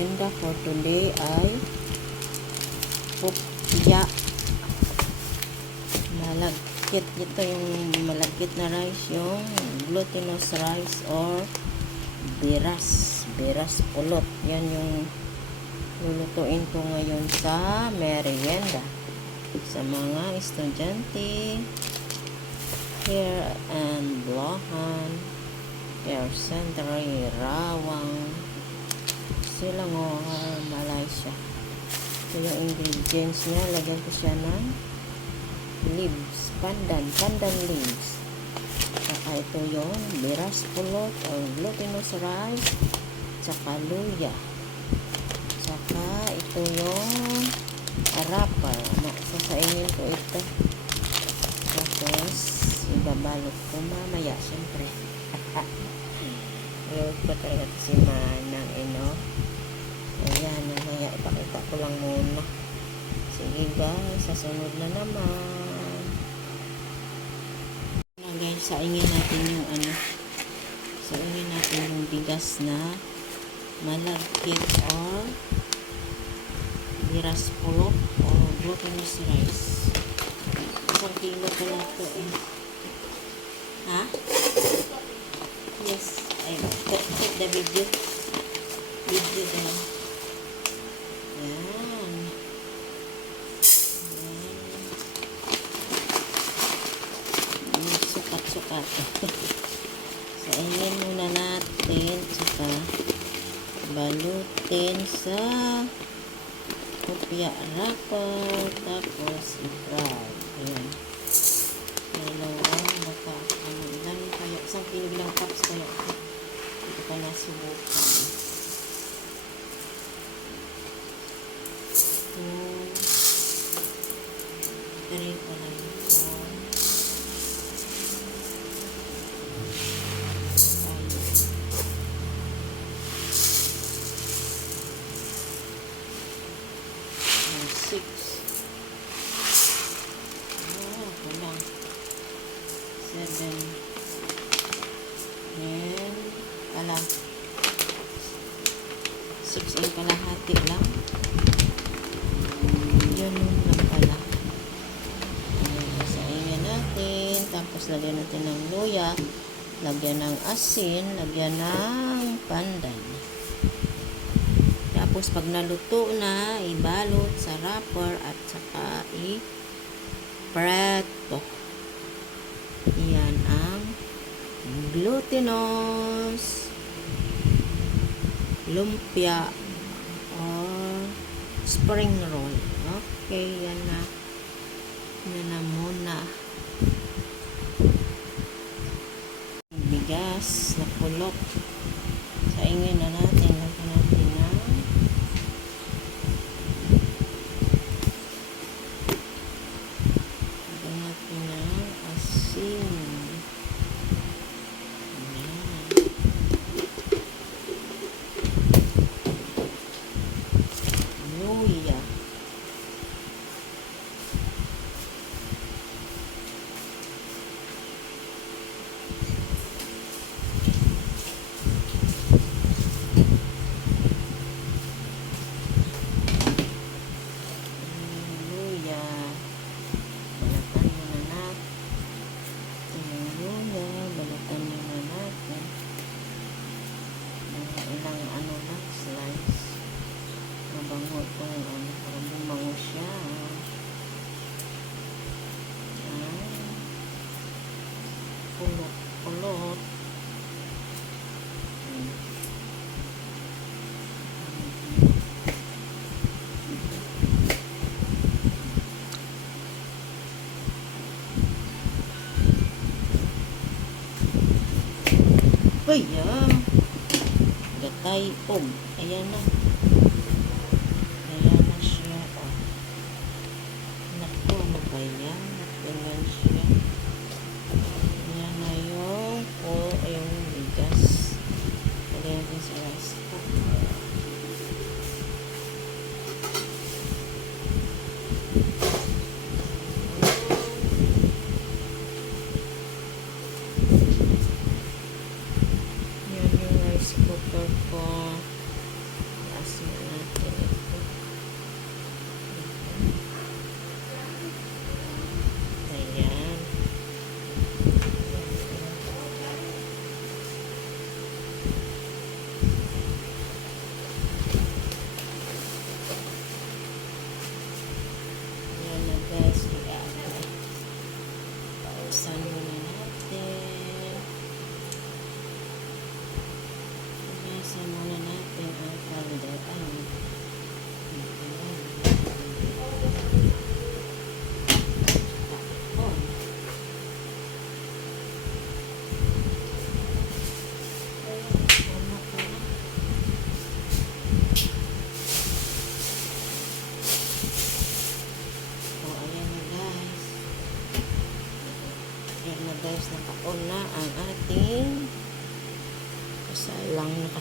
agenda for today ay pupya. Malagkit. Ito yung malagkit na rice, yung glutinous rice or biras pulot. Yan yung lulutuin ko ngayon sa merienda sa mga estudyante here and Blohan, Air Century, Rawang, Selangor, Malaysia. Ito yung ingredients niya. Lagyan ko siya ng leaves, pandan leaves. Saka ito yung biras pulot o glutinous rice, saka luya. Saka ito yung wrapper. Sasainin ko ito. Tapos ibabalot ko mamaya, syempre. Load ko talaga si Manang, ayan, mamaya ipakita ko lang muna. Sige guys, sa sunod na naman. Guys, saingin natin yung saingin natin yung bigas na malagkit or biras pulot or glutinous rice. 1 kilo pala ito Ha? Yes. I take the video down. Yan. Sukat. Saingin muna natin, saka balutin sa pupya wrapper, tapos i-fry. Ayan. Dalawang baka ilan kaya, 1 kilo lang cups kaya ito pa nasubukan. 2 3 pa lang 6. Ito lang. 7. Then, 6 and kalahati lang. Yun lang pala. Saingin natin. Tapos, lagyan natin ng luya. Lagyan ng asin. Lagyan ng pandan. Tapos, pag naluto na, ibalot sa wrapper at saka i-preto. Yan ang glutinous lumpia or spring roll. Okay, yan na. Yan na muna. Bigas na pulot. Saingin na natin. Lagyan natin ng asin. Luya. Pulot. Gatay og. Ayan na. Ayan na siya. Naku, ano ba yan? Ganyan siya. Ayan na yung bigas. Lagyan natin sa rice cup. Yan yung rice cooker ko. Asin.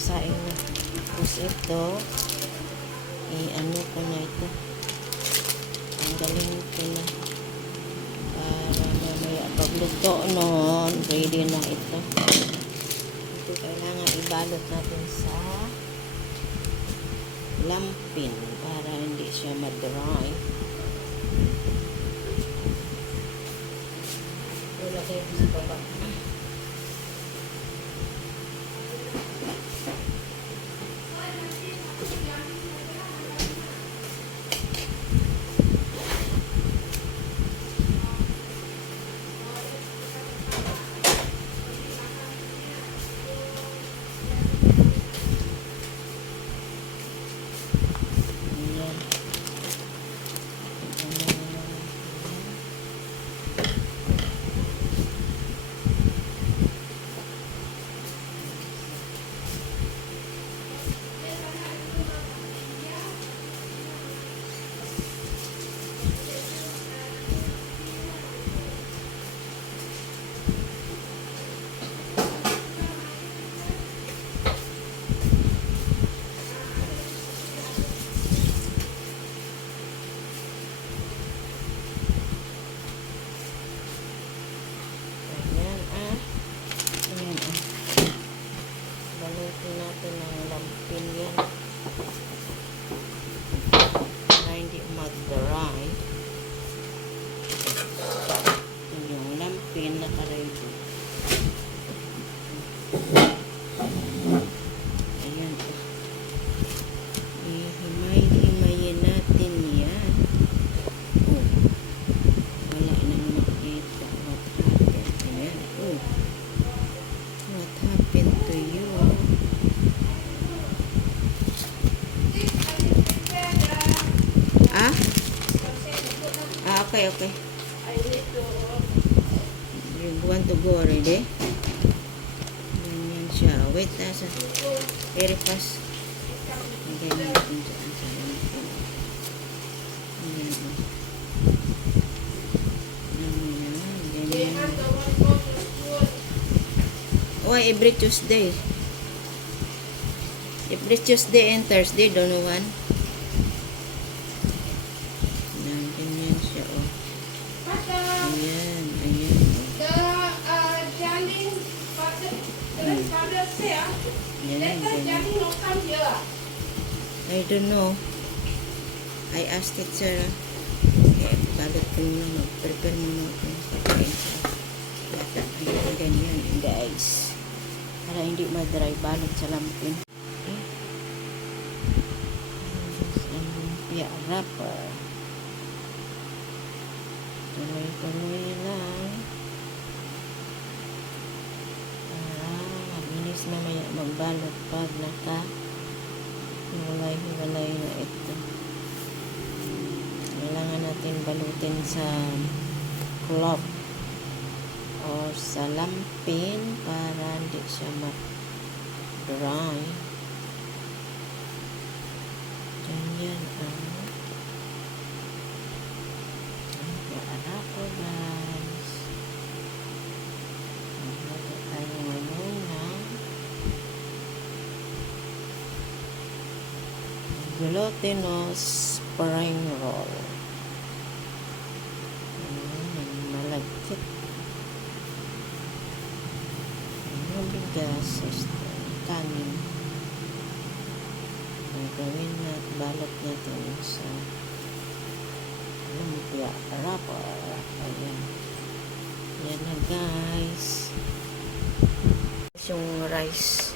saing na. Tapos ito, i-ano ko na ito. Tanggalin ko na. Para mamaya pagluto noon, ready na ito. Ito kailangan ibalot natin sa lampin para hindi siya ma-dry. Ilagay ko sa baba. Balutin natin ng lampin yan para hindi mag-dry. Yung lampin naka-ready. Ayan. Ihimay-himayin natin yan. Oh. Wala nang makita. What happened? Ayan. Oh. What happened to you? Okay. You want to go already? Ganyan siya. Wait, nasa. Very fast. Ganyan natin dyan sa lampin. Ganyan o. Ganyan. Oh, every Tuesday. Every Tuesday and Thursday, don't know one. Ganyan siya, oh. Ayan. I don't know. I asked it, sir. Okay, balot ko muna. Mag-prepare muna ako. Okay. Ayan, ganyan, guys. Para hindi ma-dry, balot sa lampin. Okay. Lumpia wrapper. Tuloy-tuloy lang. Para mabilis mamaya magbalot pag hiwalay na ito. Kailangan natin balutin sa cloth or sa lampin para hindi siya ma-dry. Ganyan ang wala ko, guys. Magluto tayo ngayon ng glutinous spring roll. Malagkit. Bigas, kanin. Gawin na, balot natin sa lumpia wrapper. Ayan. Yan na, guys. Yung rice.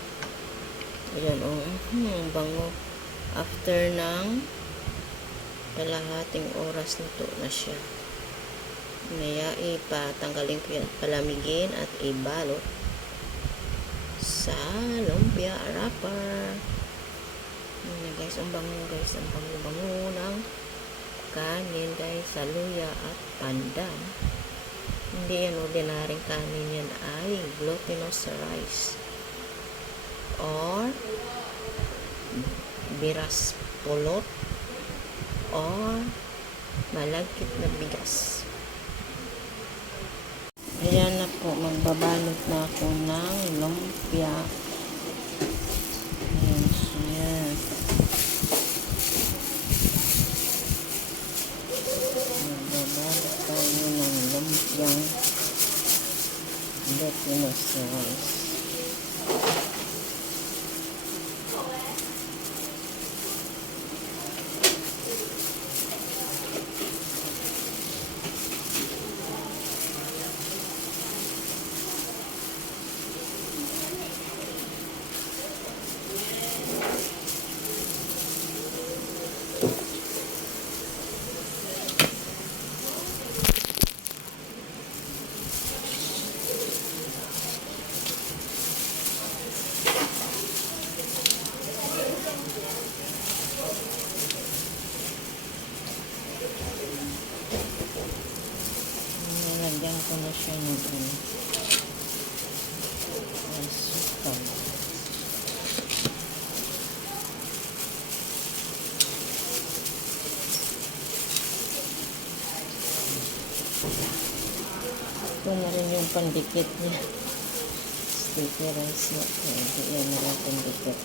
Ayan, oh. Bango. After ng kalahating oras nito na siya. Maya ipatanggalin ko yan, palamigin at ibalot sa lumpia wrapper. Yan guys, ang bango, guys, ang bango ng kanin, guys, saluya at pandan. Hindi yan ordinaryong kanin, yan ay glutinous rice or biras pulot or malagkit na bigas. Ayan na po, magbabalot na ako ng lumpia. sauce. Nilagyan ko na siya ng asukal. Ito na rin yung pandikit niya. Sticky rice na. Yan na rin pandikit.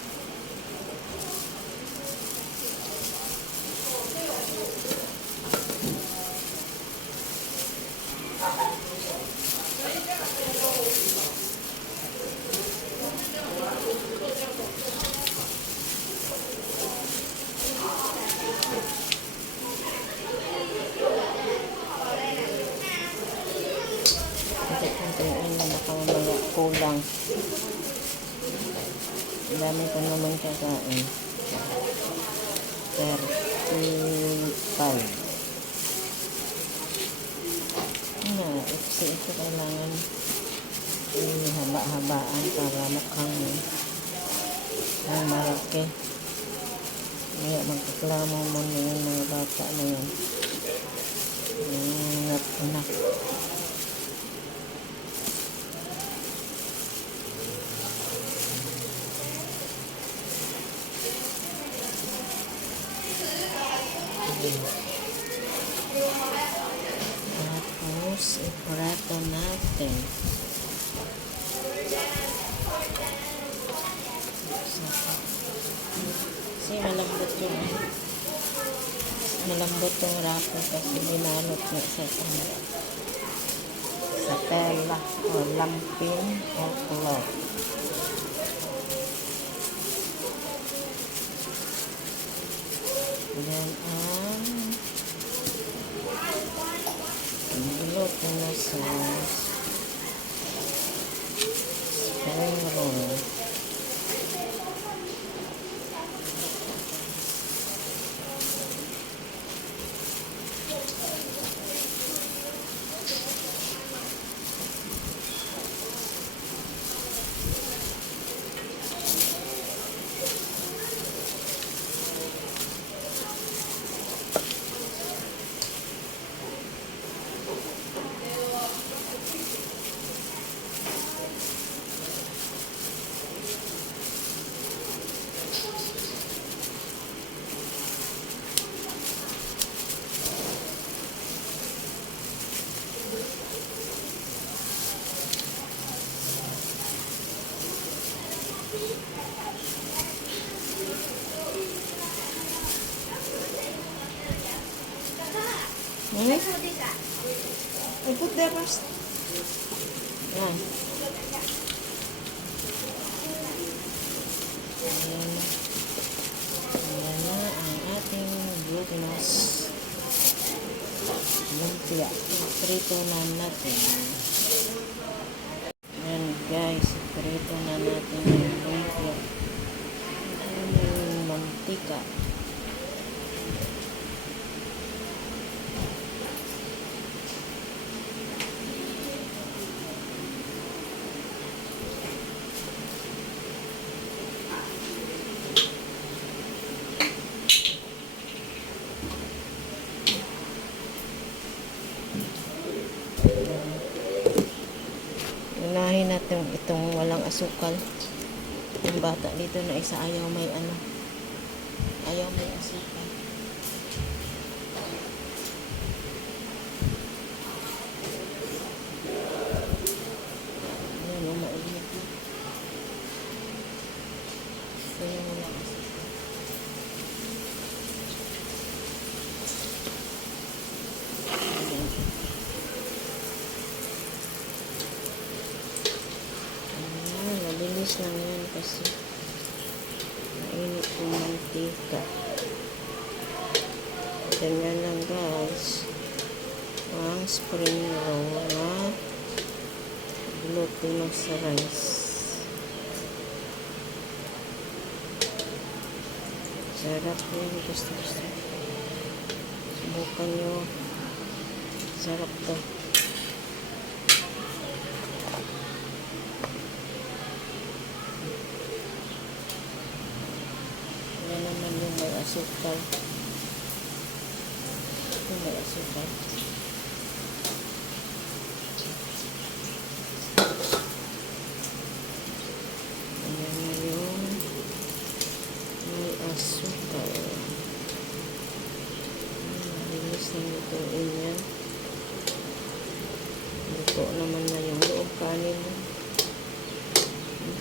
Kulang. Ang dami ko naman kakain. 35. Ito kailangan haba-habaan para mukhang malaki. Kaya magreklamo mo na yung mga bata na yan. Anak. Tapos, iprato natin. Kasi malambot yung rapo kasi binalot nga sa tela o lampin o cloth. Yan ang bilot na sauce. Spring roll. I put there first. Yan. Ayan na ang ating glutinous lumpia. Prito na natin. Ayan guys, prito na natin yung lumpia. Ayan yung mantika. Unahin natin itong walang asukal. Yung bata dito na isa ayaw may asukal. Ayan yung mainit. Ito yung walang asukal. lang yan kasi mainit yung mantika. Ganyan lang guys. Ang spring roll na glutinous sa rice. Sarap yan. Gusto. Subukan nyo. Sarap to. Yan naman yung may asukal. Yung may asukal. Ayan na yung may asukal. Mabilis na lutuin yan. Luto naman na yung loob kanin.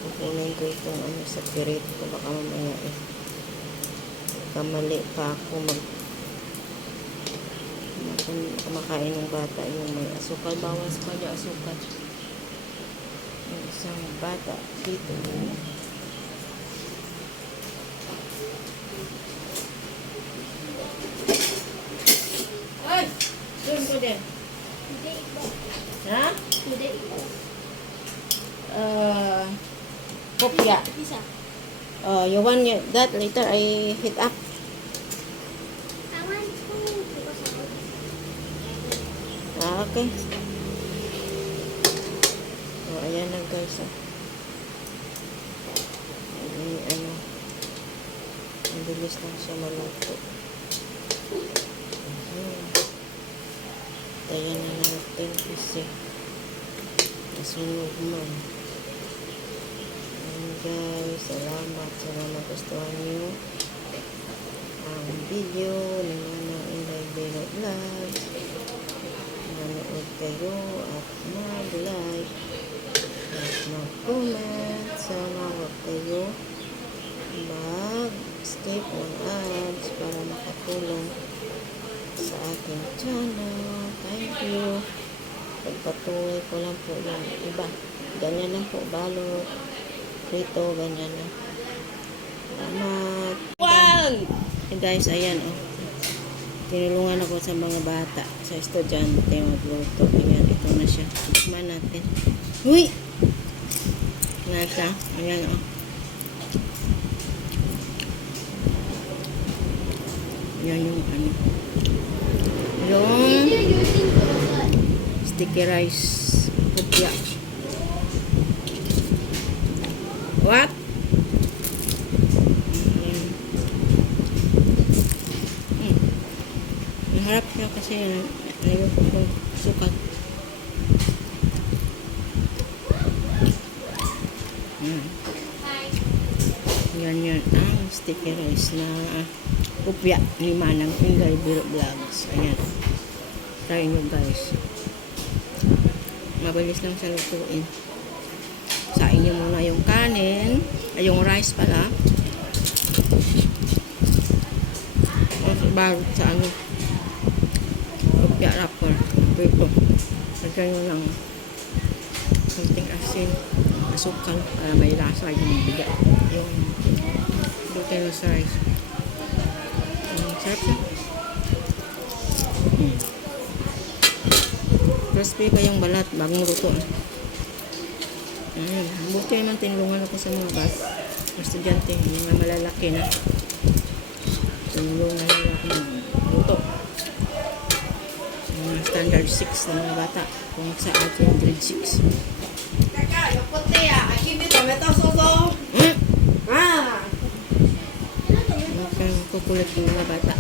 Kukunin ko itong sa pirit ko. Baka mamaya kamali pa ako kumakain ng bata yung may asukal. Bawas pa niya asukal. Yung isang bata dito. Ay! Doon ko din. Ha? Kopya. You want that later I hit up. Okay. Ayan na guys. Mabilis lang siya maluto. Tayan na natin kasi nasunog man. Ayan guys, salamat sa mga nagustuhan nyo ang video naman ng Inday Bero Vlogs. Manood kayo at mag-like at mag-comment. Sana huwag kayo mag-skip ng ads para makatulong sa aking channel. Thank you. Pagpatuloy ko lang po yung iba. Ganyan lang po, balot. Prito, ganyan lang. Salamat. Wow! Hey guys, ayan tinulungan ako sa mga bata, sa estudyante magluto. Ayan, ito na siya. Tikman natin. Uy! Nasa, ayan Yan yung yung sticky rice. Kopya. What? Harap niya kasi ayaw ko sukat. Yan ang sticky rice na kopya ni Manang Inday Bero Vlogs. Ayan. Try nyo guys. Mabilis lang sa lutuin. Sain nyo muna yung kanin. Ay, yung rice pala. Barot sa kopya wrapper. Ito. Lagyan nyo lang konting asin, asukal para may lasa yung biga. Yung glutinous rice. Sarap siya. Crispy pa yung balat bagong luto. Buti naman tinulungan ako sa mga estudyante, yung mga malalaki na. Tinulungan nila ako magluto. Mga standard 6 na mga bata. Kung sa atin, grade 6. Teka, yung puti Aquí may tomato soso. Kukulit yung mga bata.